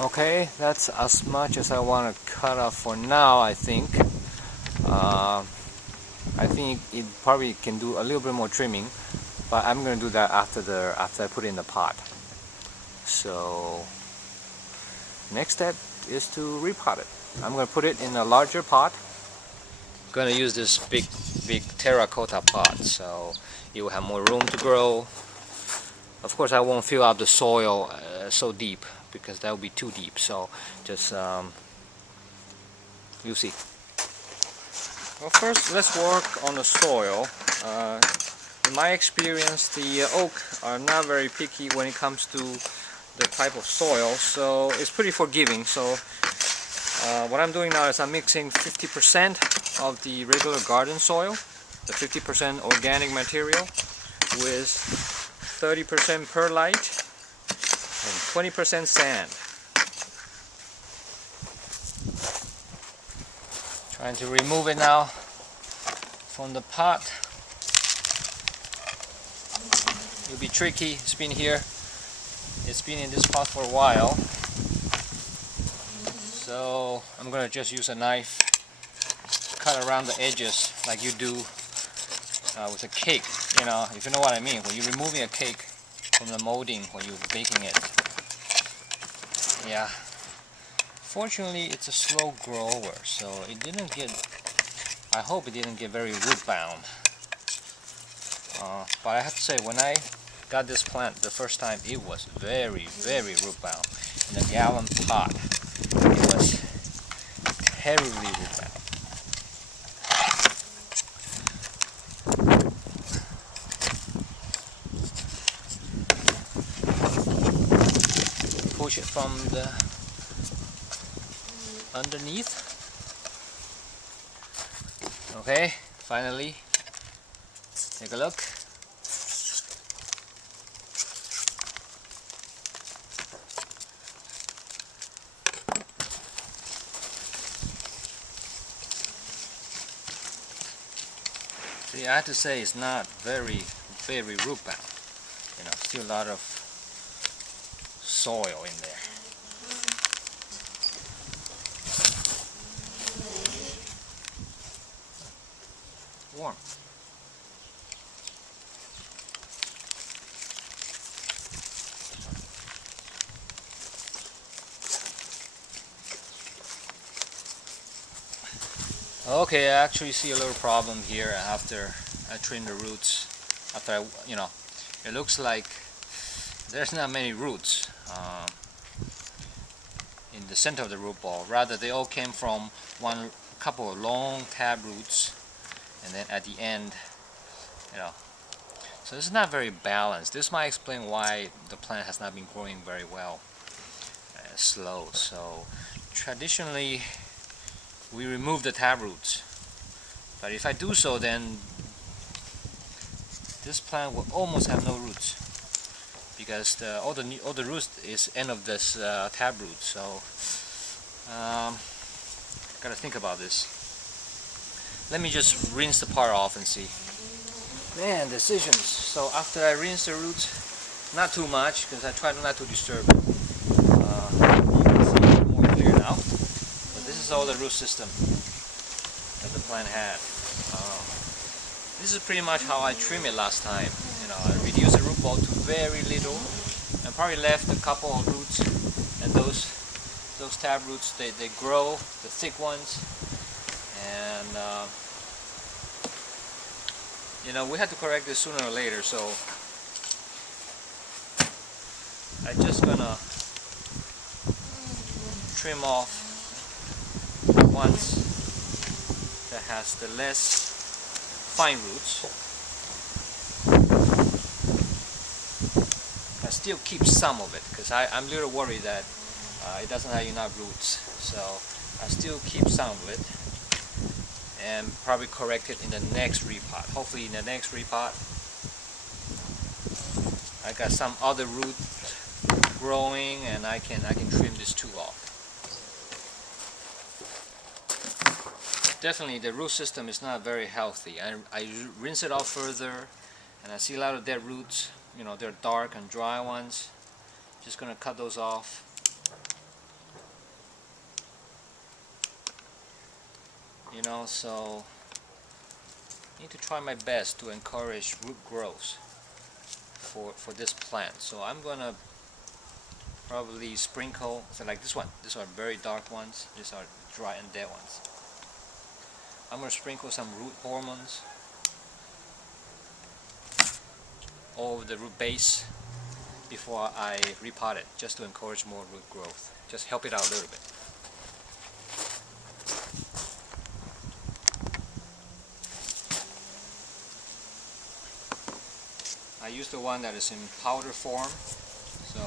Okay, that's as much as I want to cut off for now, I think. I think it probably can do a little bit more trimming, but I'm going to do that after I put it in the pot. So next step is to repot it. I'm going to put it in a larger pot. I'm going to use this big terracotta pot, so it will have more room to grow. Of course, I won't fill out the soil so deep because that would be too deep. So just you'll see. Well, first let's work on the soil. In my experience, the oak are not very picky when it comes to the type of soil, so it's pretty forgiving. So what I'm doing now is I'm mixing 50% of the regular garden soil, the 50% organic material, with 30% perlite and 20% sand. Trying to remove it now from the pot. It'll be tricky. It's been here. It's been in this pot for a while. So I'm gonna just use a knife, cut around the edges like you do with a cake. You know, if you know what I mean. When you're removing a cake from the molding when you're baking it. Yeah. Fortunately, it's a slow grower, so it didn't get. I hope it didn't get very root bound. But I have to say, when I got this plant the first time, it was very root bound. In a gallon pot, it was terribly root bound. Push it from the underneath. Okay, finally, take a look. See, I have to say it's not very root bound. You know, still a lot of soil in there. Warm. Okay, I actually see a little problem here after I trim the roots. After it looks like there's not many roots in the center of the root ball. Rather, they all came from a couple of long tab roots, and then at the end, so this is not very balanced. This might explain why the plant has not been growing very well. Slow. So traditionally, we remove the tab roots, but if I do so, then this plant will almost have no roots because all the roots is end of this tab root. So gotta think about this. Let me just rinse the part off and see. Man, decisions. So after I rinse the roots, not too much because I try not to disturb it. You can see it more clear now. But this is all the root system that the plant had. This is pretty much how I trim it last time. I reduced the root ball to very little, and probably left a couple of roots. And those tab roots, they grow, the thick ones, and we had to correct this sooner or later. So I'm just gonna trim off the ones that has the less fine roots. I still keep some of it because I'm a little worried that it doesn't have enough roots. So I still keep some of it and probably correct it in the next repot. Hopefully in the next repot I got some other root growing and I can trim this too off. Definitely the root system is not very healthy. I rinse it off further and I see a lot of dead roots. They're dark and dry ones. Just gonna cut those off. You know, so I need to try my best to encourage root growth for this plant. So I'm gonna probably sprinkle, so like this one. These are very dark ones. These are dry and dead ones. I'm gonna sprinkle some root hormones all over the root base before I repot it, just to encourage more root growth. Just help it out a little bit. I use the one that is in powder form, so